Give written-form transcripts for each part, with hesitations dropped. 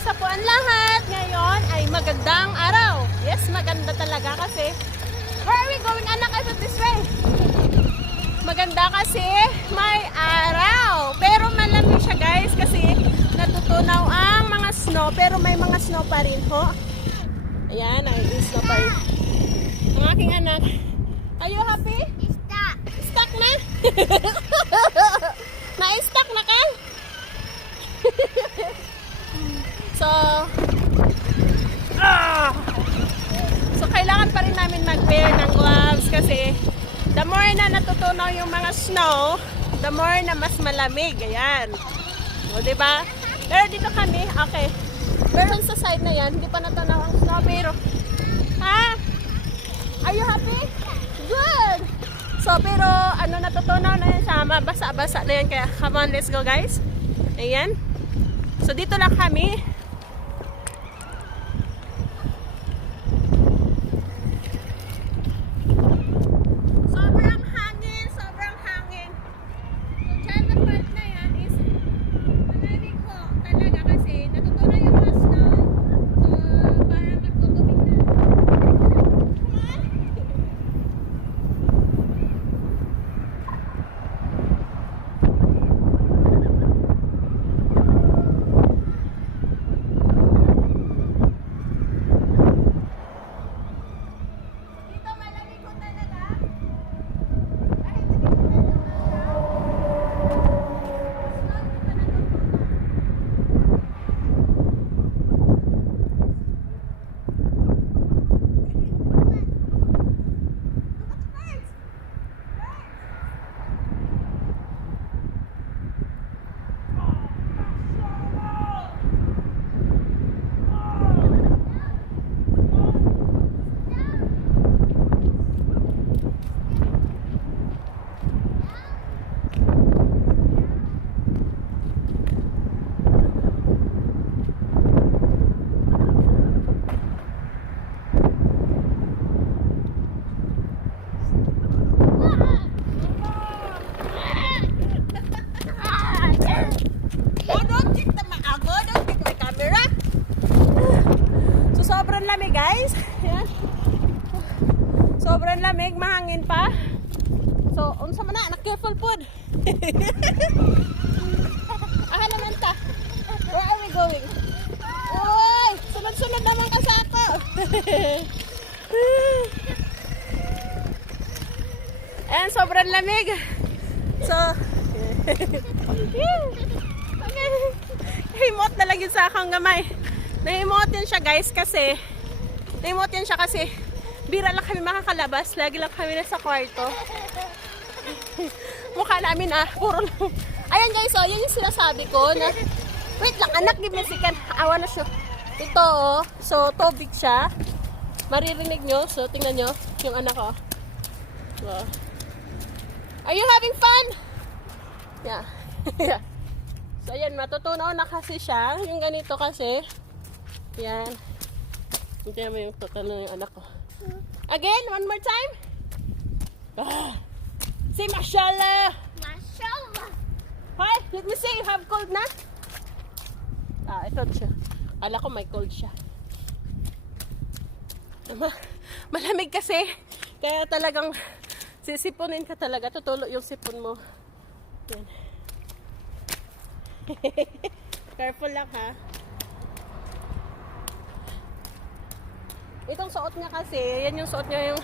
Kamusta po ang lahat? Ngayon ay magandang araw. Yes, maganda talaga kasi where are we going, anak? I thought this way. Maganda kasi may araw. Pero malamig siya guys kasi natutunaw ang mga snow. Pero may mga snow pa rin ho. Ayan, ay snow pa rin. Ang aking anak. Are you happy? Stuck. Stuck na? Na-stuck na ka? So kailangan pa rin namin mag-wear ng gloves kasi the more na natutunaw yung mga snow, the more na mas malamig. Ayan. O, diba? Pero dito kami, okay. Pero sa side na yan, hindi pa natunaw ang snow. Pero, ha? Are you happy? Good! So, pero, natutunaw na yan siya. Mabasa-basa na yan. Kaya, come on, let's go, guys. Ayan. So, dito lang kami. Sobrang hangin, sobrang hangin. So, dyan na part na yan is malamig ko talaga kasi natutunaw yung mga snow. So, parang nagtutubig na. Come on! Dito malamig ko talaga. Kahit hindi ko na So, sobrang lamig guys. Ayan. Sobrang lamig, mahangin pa. So, unsa man na, careful pod. Naman ta. Where are we going? Uy, sunod-sunod naman ka sa ako. Ayan, sobrang lamig. So, himot na lang yun sa akong gamay. Nahimot yan siya guys kasi bira lang kami makakalabas. Lagi lang kami nasa kwarto. Mukha namin puro lang. Ayan guys, oh, yan yung sinasabi ko na wait lang, anak, give me a second. Awa na siya. Ito, oh. So, tubig siya. Maririnig nyo. So, tingnan nyo yung anak ko. Oh. Are you having fun? Yeah. Yeah. So, ayan, matutunaw na kasi siya. Yung ganito kasi. Yan. Hindi naman yung total na yung anak ko. Again, one more time. Say mashallah. Mashallah. Hi, let me see. You have cold na? Ito siya. Ala ko may cold siya. Malamig kasi. Kaya talagang sisipunin ka talaga. Tutulo yung sipon mo. Yan. Careful lang ha. Itong suot niya kasi, yan yung suot niya yung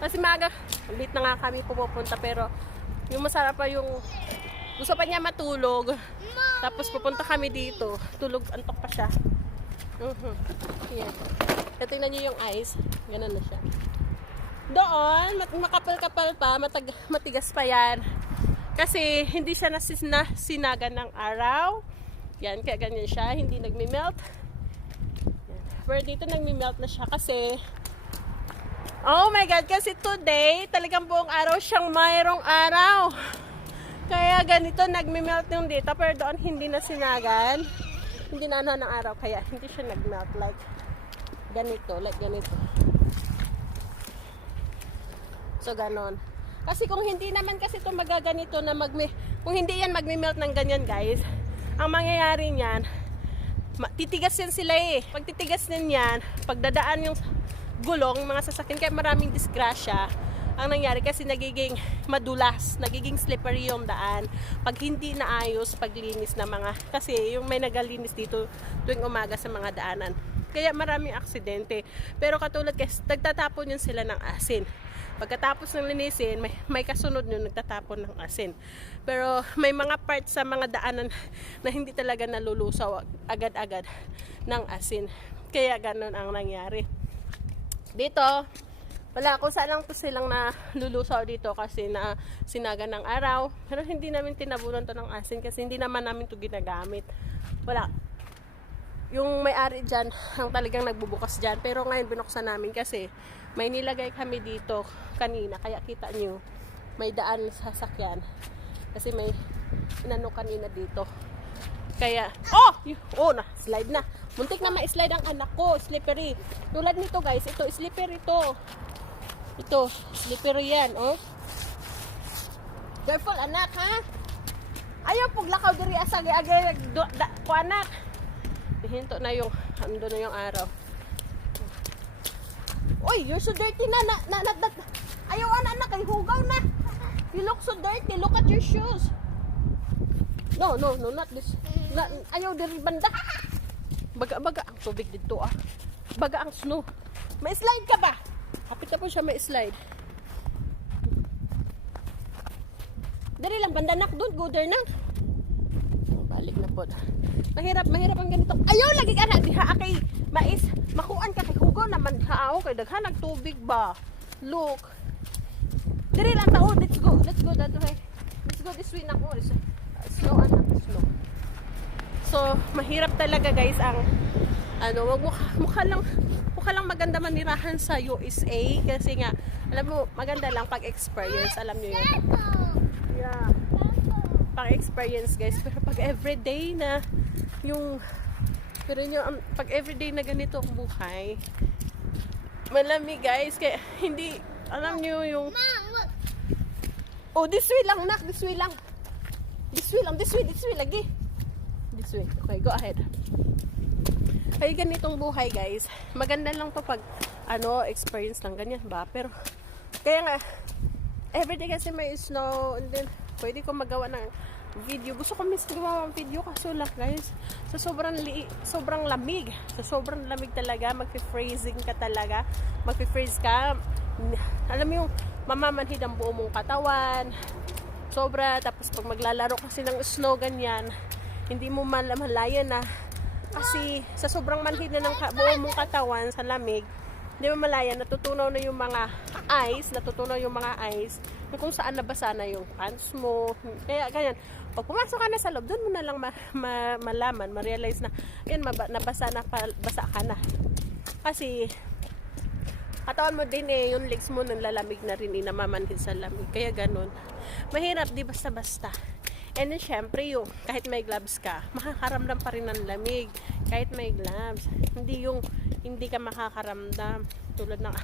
kasi maaga, late na nga kami pupunta pero yung masarap pa yung gusto pa niya matulog. Tapos pupunta kami dito, tulog, antok pa siya. Yan. Tingnan niyo yung eyes, ganun na siya. Doon, makapal-kapal pa, matigas pa yan. Kasi hindi siya nasinagan ng araw. Yan, kaya ganyan siya, hindi nagme-melt. Pero dito nagme-melt na siya kasi oh my God, kasi today talagang buong araw siyang mayroong araw. Kaya ganito nagme-melt yung dito pero doon hindi na sinagan. Hindi na ng araw kaya hindi siya nag-melt like ganito. So ganon. Kasi kung hindi naman kasi ito magaganito na kung hindi yan magme-melt ng ganyan guys, ang mangyayari niyan, titigas yan sila eh. Pag titigas yan, pagdadaan yung gulong, mga sasakyan, kaya maraming disgrasya ang nangyari kasi nagiging madulas, nagiging slippery yung daan. Pag hindi naayos, paglinis na mga, kasi yung may nagalinis dito tuwing umaga sa mga daanan. Kaya maraming aksidente. Pero katulad kasi, nagtatapon yun sila ng asin. Pagkatapos ng linisin, may kasunod yun, nagtatapon ng asin. Pero may mga parts sa mga daanan na hindi talaga nalulusaw agad-agad ng asin. Kaya ganun ang nangyari. Dito, wala kung saan lang po silang nalulusaw dito kasi na sinaga ng araw. Pero hindi namin tinabunan to ng asin kasi hindi naman namin to ginagamit. Wala. Yung may-ari dyan, ang talagang nagbubukas dyan. Pero ngayon binuksan namin kasi may nilagay kami dito kanina. Kaya kita nyo, may daan sa sasakyan. Kasi may inano kanina dito. Kaya, na, slide na. Muntik na ma-slide ang anak ko, slippery. Tulad nito guys, ito, slippery to. Ito, slippery yan, oh. Careful anak, ha? Ayaw puglakaw diri asag agay ko anak. Hinto na yung ando na yung araw. Oy, you're so dirty na. Ayaw anak kay hugaw na. You look so dirty. Look at your shoes. No, not this. Ayaw diri banda. Baga ang tubig dito ah. Baga ang snow. May slide ka ba? Kapit na po siya may slide. Dari lang banda nak, don't go there nak. Balik na po. Mahirap ang ganito. Ayaw lagi ka na diha kay mais. Makuan ka kay hugo naman diha kay daghan nagtubig ba. Look. Dari lang tao, let's go that way. Let's go this way na ko. Snow anak, snow. So, mahirap talaga guys ang mukha lang maganda manirahan sa USA kasi nga alam mo maganda lang pag experience, alam niyo yun. Yeah. Pag experience guys, pero pag everyday na yung pag everyday na ganito ang buhay, malamig guys, kaya hindi alam niyo yung this way lang nak, this way lagi. This way. Okay, go ahead. Ay ganitong buhay guys, maganda lang to pag experience lang ganyan ba, pero kaya nga everyday kasi may snow and then pwede ko magawa ng video. Gusto ko minsan gumawa ng video kaso lang guys, sa sobrang lamig talaga, magfi-freezing ka talaga, magfi-freeze ka, alam mo yung mamamanhid ang buo mong katawan sobra. Tapos pag maglalaro kasi ng snow ganyan, hindi mo malaya na kasi sa sobrang manhid na ng buo mong katawan sa lamig, hindi mo malaya, natutunaw yung mga ice na kung saan nabasa na yung pants mo. Kaya ganyan, pag pumasok ka na sa loob, doon mo na lang ma-realize na yun, basa ka na. Kasi katawan mo din yung legs mo nalalamig na rin, namamanhid sa lamig. Kaya ganun. Mahirap, di basta-basta. And then, syempre, kahit may gloves ka, makakaramdam pa rin ng lamig. Kahit may gloves. Hindi ka makakaramdam. Tulad ng...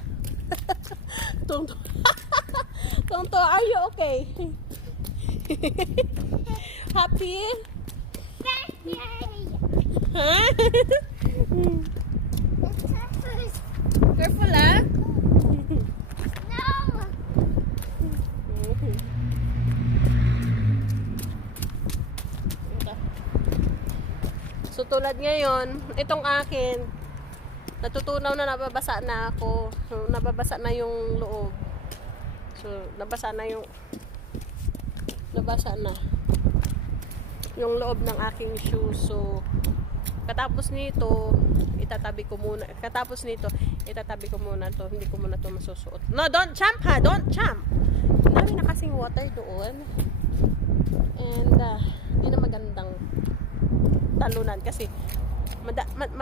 Tungto, are you okay? Happy? Huh? Careful, ah? So tulad ngayon, itong akin, natutunaw na, nababasa na ako. So, nababasa na yung loob. So nabasa na yung loob ng aking shoes. So katapos nito, itatabi ko muna to. Hindi ko muna to masusuot. No, don't jump ha! Don't jump! Dami na kasing water doon. And hindi na magandang talunan kasi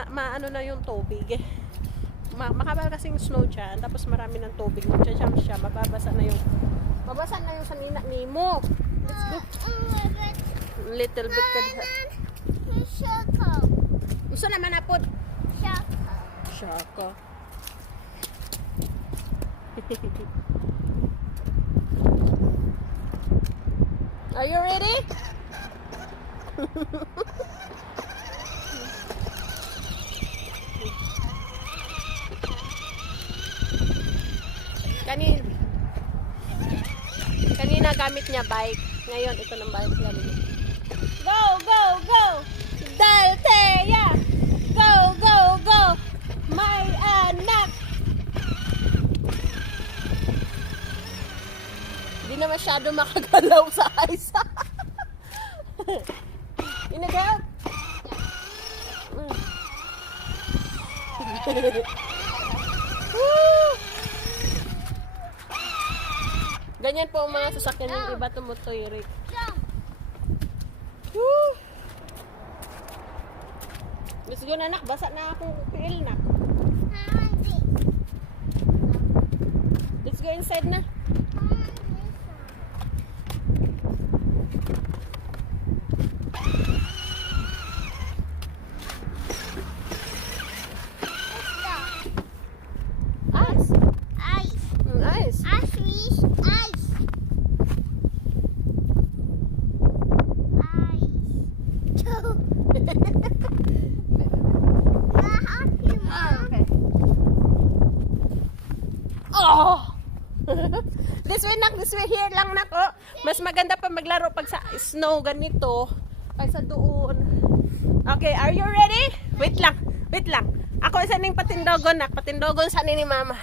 maano na yung tubig. Makabal kasing snow dyan, tapos marami ng tubig. Mag-jump siya, mabasa na yung sanina ni mo. Let's go. Little bit ka diha. Gusto naman na po. Shaka. Are you ready? Kanina gamit niya bike. Ngayon, ito ng bike gamit niya. Go, go, go! Daltea! Go, go, go! My anak! Hindi na masyado makagalaw sa ice. Inagaw? Ganyan po ang mga sasakyan ng iba tumutuirik. Let's go na, nak. Basa na akong piil na. Let's go inside na. Ice. Ice. Ice. Ice. Ice. Ice. Okay. Oh! This way, nak. This way. Here lang, nak. Oh. Mas maganda pa maglaro pag sa snow ganito. Pag sa doon. Okay, are you ready? Wait lang. Wait lang. Ako isa ning patindogon, nak. Patindogon sa ni mama.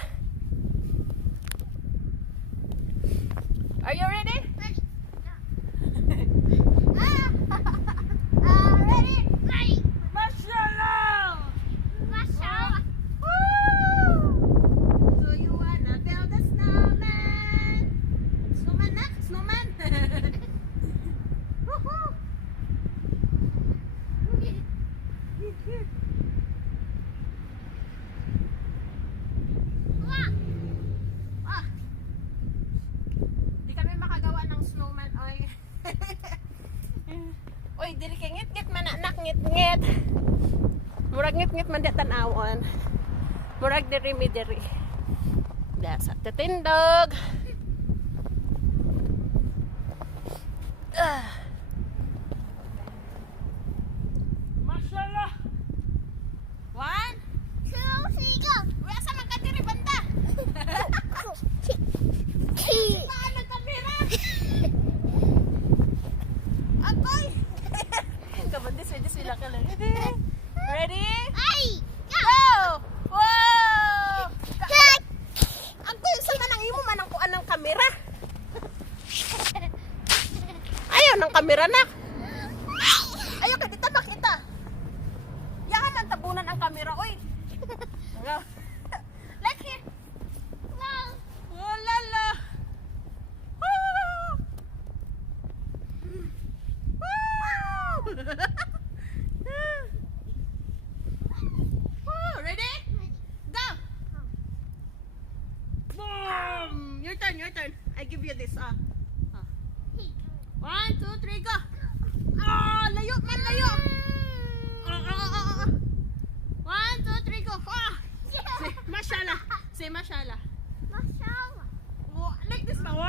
Are you ready? Ready? Ready. Mashallah! Mashallah. So you wanna build a snowman? Snowman, nak? Snowman? Woohoo! Ah! Di kami makagawa ng snowman, oy. Oy, dili kay ngit-ngit man anak, ngit-ngit. Murag ngit-ngit man di tan-awon. Murag diri mi diri. Sa tatindog. Mashallah. 1, 2, 3, go. asa man ka diri banda? Saan ang kamera? Agoy! Kabandis, medyo sila ka lang. Ready? Ay! Go! Wow! Agoy, saan man ang imo man ang kuan ng kamera? Ayaw ng kamera na. Ayaw ka dito makita. Yahan ang tabunan ang kamera, oy. Like here. Wow. Oh la la. Ready? Go. Boom. Your turn, your turn. I give you this. 1, 2, 3, go. Layo man, layo. 1, 2, 3, go. Say, mashallah. Say mashallah. Mashallah. Oh, like this ba? 1,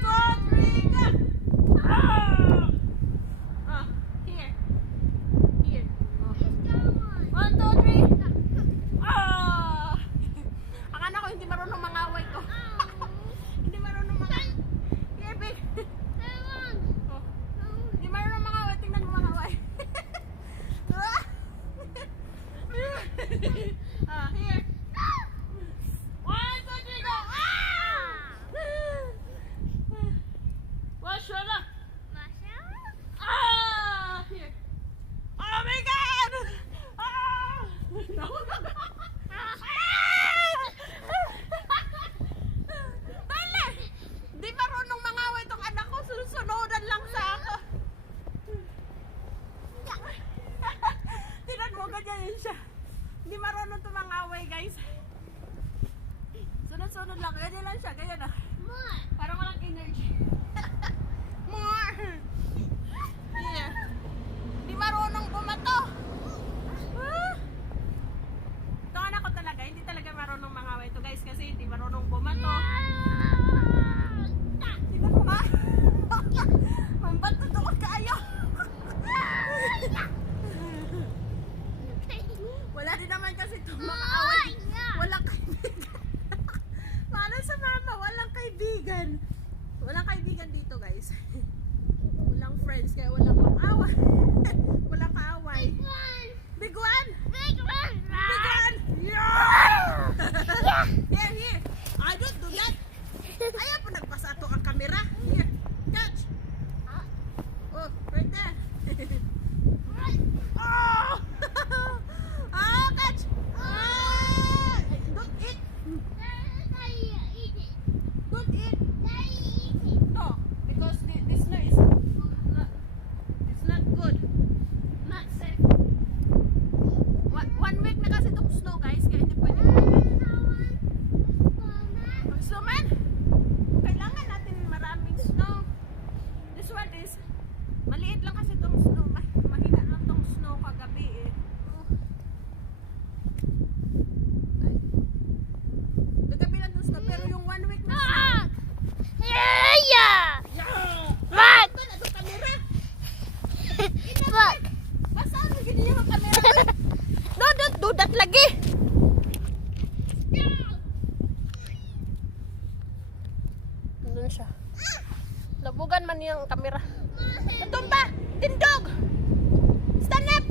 2, 3, go. Here. Here. 1, 2, 3. Akala ko hindi marunong mangaway ko. Hindi marunong mangaway. Here, babe. Hindi marunong mangaway. Tingnan mo mangaway. Here. 1, 2, 3, go. Mashallah. Here. Oh my God! No. Dali! Di marunong mangaway tong anak ko. Susunodan lang sa ako. Tingnan mo, ganyan siya. Hindi marunong tumangaway, guys. Sunod-sunod lang. Ganyan lang siya. Ganyan na. Parang walang energy. More! Yeah. Hindi marunong bumato. Ito anak ko talaga. Hindi talaga marunong mangaway ito, guys. Kasi hindi marunong bumato. Tingnan mo nga. Mambato doon kayo. Wala din naman kasi ito makaaway. Wala kaibigan. Paano sa mama? Wala lagi. Doon siya. Labugan man yung kamera. Natumba! Tindog! Stand up!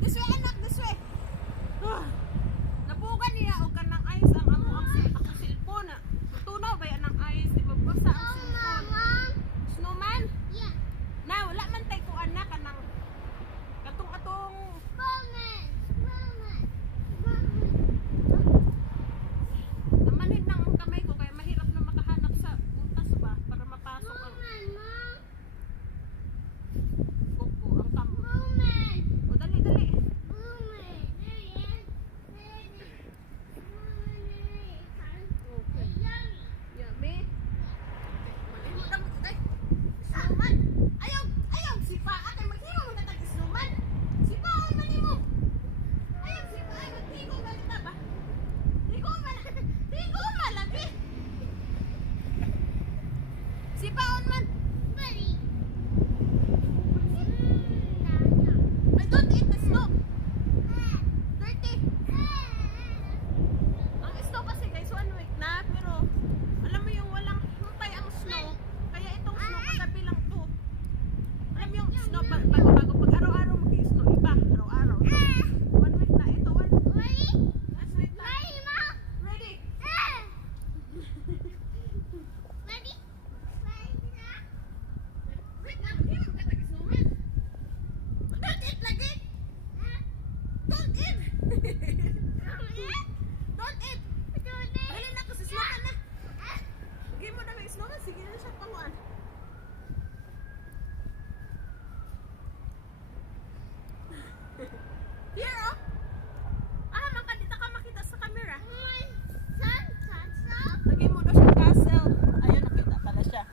This way, anak, this way. Labugan niya o ka ng ice ang amo ang cellphone. Tunaw ba yan ng ice? Di ba basa ang cellphone? Snowman? Yeah. Na, wala man tayo ko anak kanang katong-atong namanhin ng kamay ko kaya mahirap na makahanap sa utas ba para mapasok ang kuko, ang kamo. O dali, dali. Yummy. Malay mo lang, okay? Snowman. Ayaw, ayaw, sipa. Atay, maghimo mo tatag snowman. Sipa, ay mali mo. Ayaw, sipa. Ay, magtigo ka nita ba? Tigo malabi. Sipa, on man. I don't eat the snow. Dirty. Ang snow kasi guys, 1 week na. Pero, alam mo yung walang hintay ang snow. Kaya itong snow, kagabi lang to. Alam mo yung snow, bago-bago. Pag araw-araw mag-i-snow, iba. Araw-araw. 1 week na. Ito, 1 week. Let's wait na. Ready? Wait na. Hindi mo katag snowman. Don't eat lagi. Don't eat. Don't eat. Dali na ko sa snowman na. Lagay mo na may snowman. Sige na siya panguan. Here, oh. Makadita ka makita sa camera. Lagay mo na siya castle. Ayun, nakita pala siya.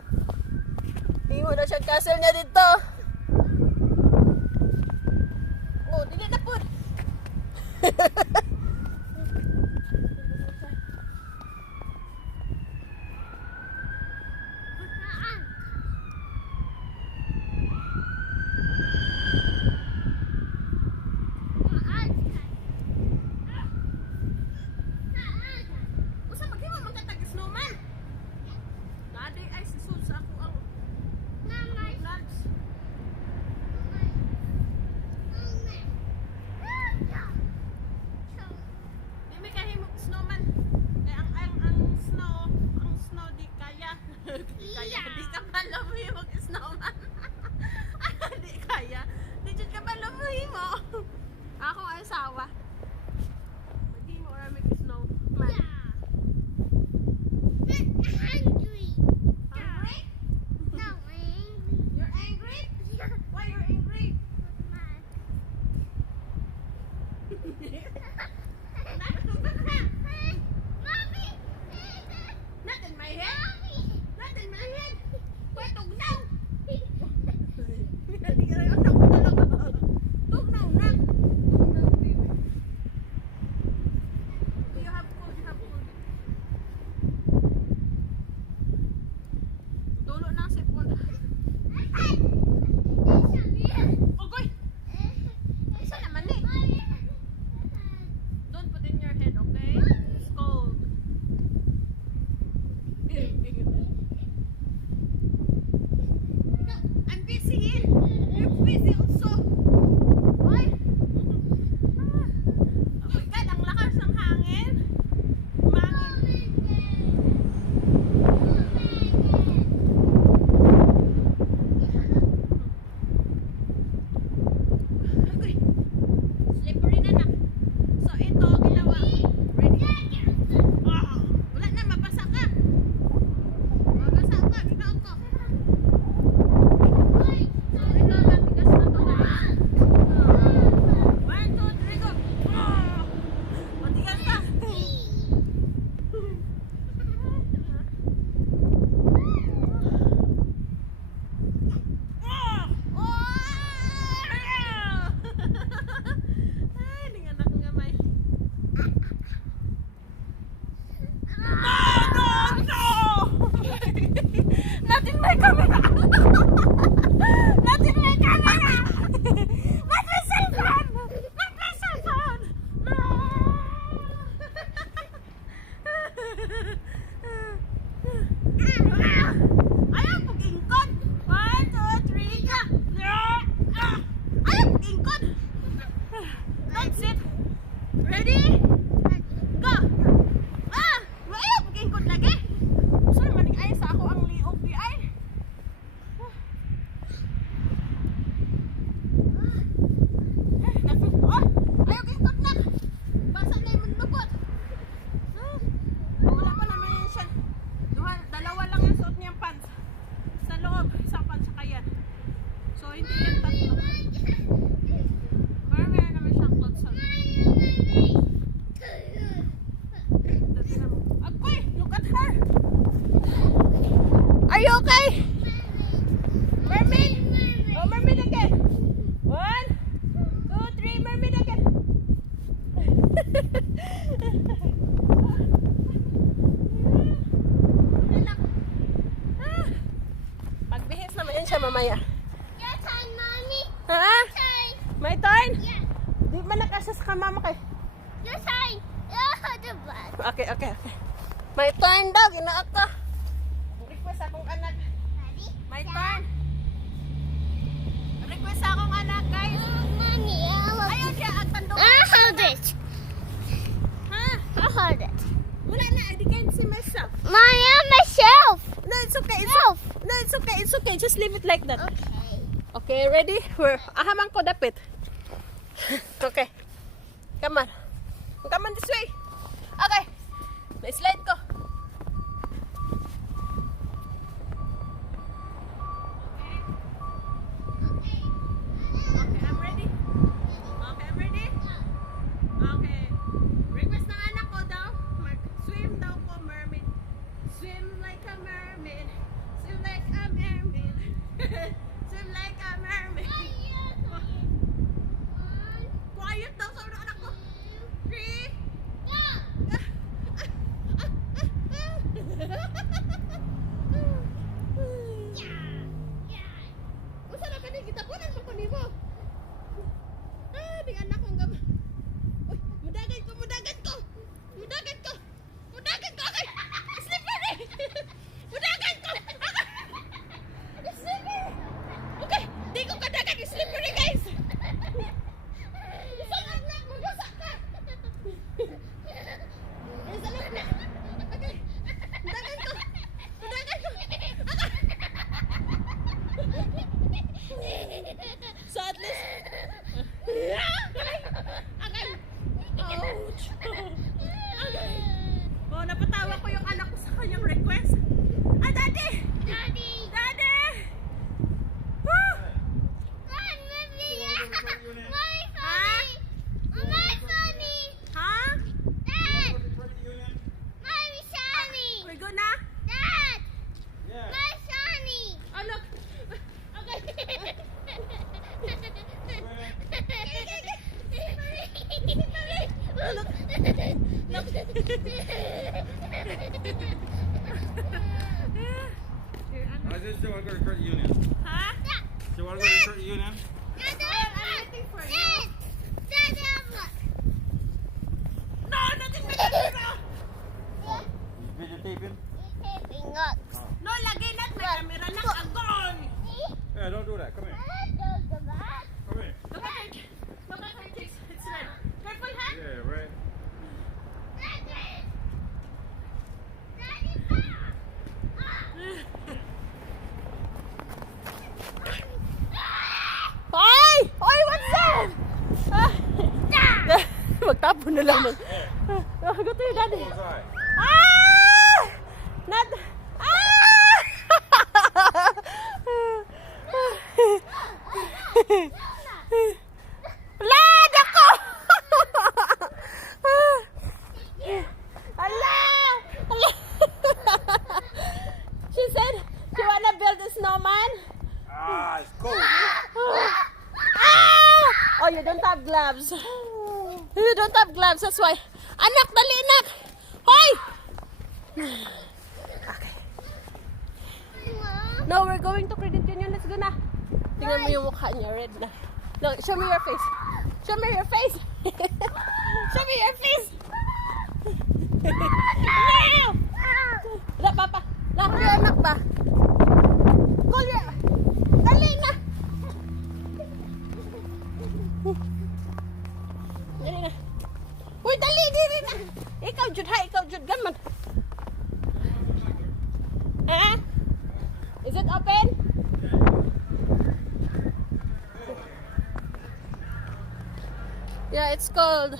Lagay mo na siya castle niya dito. Oh, dili na po. Usa maghimo man katag snowman. Naaday ay sisud sa ako ang lunch. Di may kahimok snowman. Eh ang snow di kaya. Kaya di ka pa lumihimok snowman. Di kaya. Di jud ka pa lumihimo. Ako ay sawa. Maghimo ra may snowman. Hungry? You're angry? Why you're angry? Not in my head. Not in my head. Okay. Mermaid. Oh, mermaid again. 1, 2, 3, mermaid again. Magbihis naman yan siya mamaya. Your turn, mommy. Ha? Turn. My turn? Yeah. Di man nakasya sa mama kay. Your turn. Oh, the bus. Okay. My turn daw, ginaak ka. Request akong anak. Ready? My turn. Request akong anak, guys. Mommy, Ayaw siya, at tandong. I'll hold it. Ha? I'll hold it. Wala na, I can't see myself. Mommy, I'm myself. No, it's okay. Self. No, it's okay. Just leave it like that. Okay. Okay, ready? Ahamang ko dapit. Okay. Come on. Come on this way. Okay. May slide ko. Okay, I'm ready. Okay, I'm ready. Okay. Request ng anak ko daw. Swim daw po, mermaid. Swim like a mermaid. Swim like a mermaid. Swim like a mermaid. Quiet daw sa anak ko. 3. Usa na kani kita punan mo kanimo. Di anak ko ngam. Uy, mudagan ko. Okay. Slippery. Mudagan ko. Slippery. Okay, di ko kadagan slippery, guys. Isa lang na, magasak ka. Isa lang na. Okay. Mudagan ko. So at least okay. Ouch. Okay. Oh, napatawa ko yung anak ko sa kanyang request. Daddy! Daddy. Woo! Run, mommy. Mommy, Ha? Mommy, funny. Ha? Dad. Mommy, shiny. We go na? Dad. My shiny. Oh, look. Okay. Oh, look. I just still want to go to credit union. Ha? Do you want to go to credit union? No, nothing videotaping? No, lagay na. May camera na. Agoy! Yeah, don't do that. Come here. Come here. Look at her. Look at her case. It's red. Careful, ha? Yeah, right. Hoy! Hoy, what's that? Magtapo na lang. Go to your daddy. Bullseye. Ah! Not... Ah! Lad ako! Ala! She said she wanna build a snowman. Ah, it's cold, man. Ah! Oh, you don't have gloves. You don't have gloves, that's why. Anak, dali, anak! Hoy! Okay. No, we're going to credit union. Let's go na. Tingnan mo yung mukha niya, red na. Look, show me your face. Show me your face. Show me your face. Wow! Wala, papa. Wala, your anak ba? Call your... Dali na! Dali na. Uy, dali, dali na. Ikaw, Jud, ha? Ikaw, Jud, gaman. Is it open? Yeah, it's cold.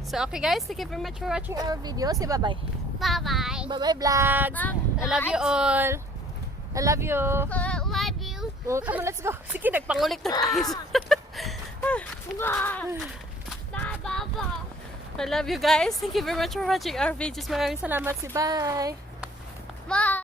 So, okay guys, thank you very much for watching our video. Say bye-bye. Bye-bye. Bye-bye, vlogs. I love you all. I love you. Love you. Oh, come on, let's go. Sige, nagpangulik na guys. Bye-bye. I love you guys. Thank you very much for watching our videos. Maraming salamat. Say bye. Bye.